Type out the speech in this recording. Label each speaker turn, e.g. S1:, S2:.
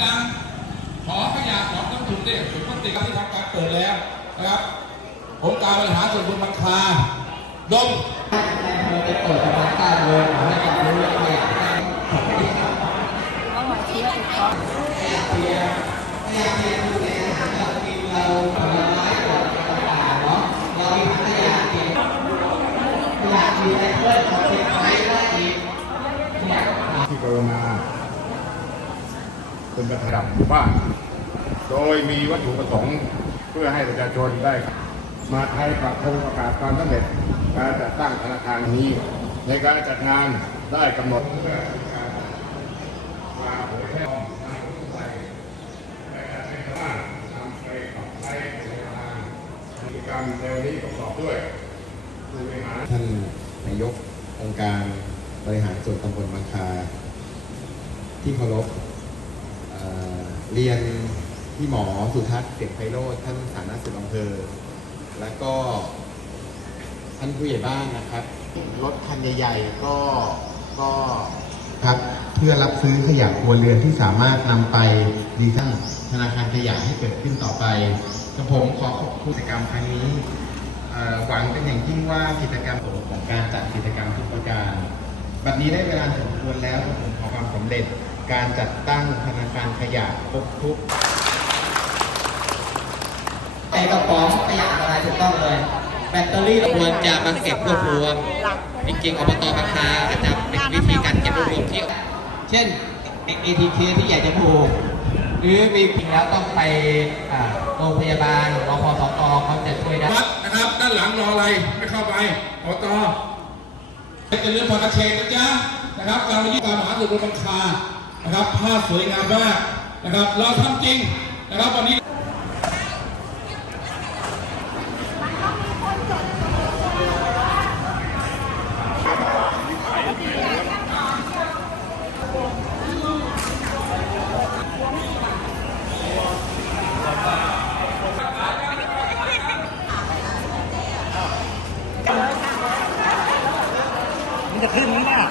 S1: หลังขอขยะของน้ำถุงเนี่ยถุงพลาสติกที่ทำการเปิดแล้วนะครับองค์การบริหารส่วนบุญบังคาดม
S2: ไปเปิดสถานการณ์เลยให้กับรู้เรื่องขยะของที่ทำ
S3: เอาหัวเชื้อติดคอ
S2: ขยะเปียกขยะเปียกคือในอาหารเรากินเราผลไม้สดต่างๆเนาะเรามีขยะเปียกขยะมีไซเคิลของเป็นไม้ได้อีกเนี่ย
S4: ที่กรุณา เป็นประธานหมู่บ้าน โดยมีวัตถุประสงค์เพื่อให้ประชาชนได้ มาไทยปรับปรุงประกาศความสำเร็จการจัดตั้งธนาคารนี้ ในการจัดงานได้กำหนดการมาเผยแพร่ทางใส่และการให้ชาวบ้านำไปปรับใช้ในทางกิกรรมในวันนี้ประกอบด้วยผู้บริหาร
S5: ท่านนายกองค์การบริหารส่วนตำบลบางคาที่เคารพ เรียนที่หมอสุทัศน์เสียงไพโรธท่านสาธารณสุขอำเภอ และก็ท่านผู้ใหญ่บ้านนะครับ รถคันใหญ่ๆก็ก็ครับเพื่อรับซื้อขยะครัวเรือนที่สามารถนำไปดีทั้งธนาคารขยะให้เกิดขึ้นต่อไปกระผมขอขอบคุณกิจกรรมครั้งนี้หวังเป็นอย่างยิ่งว่ากิจกรรมของการจัดกิจกรรมทุกประการ บัดนี้ได้เวลาสมควรแล้วผมขอความสำเร็จการจัดตั้งธนาคารขยะครบทุก
S2: ใส่กระป๋องขยะอะไรถูกต้องเลย แบตเตอรี่ควรจะมาเก็บรวบรวม จริงๆอบตบางคาอาจจะเป็นวิธีการเก็บรวบรวมที่ เช่น ATK ที่อยากจะถูกหรือมีจริงแล้วต้องไปโรงพยาบาลรพสตเขาจะช่วยได้
S1: วัดนะครับ ด้านหลังรออะไรไม่เข้าไปอบต เป็นเรื่องพอกระเชนนะจ๊ะนะครับการมายี่การมหาสุดบังคานะครับภาพสวยงามมากนะครับ เราทำจริงนะครับวันนี้
S3: จะขึ้นไหมเนี่ย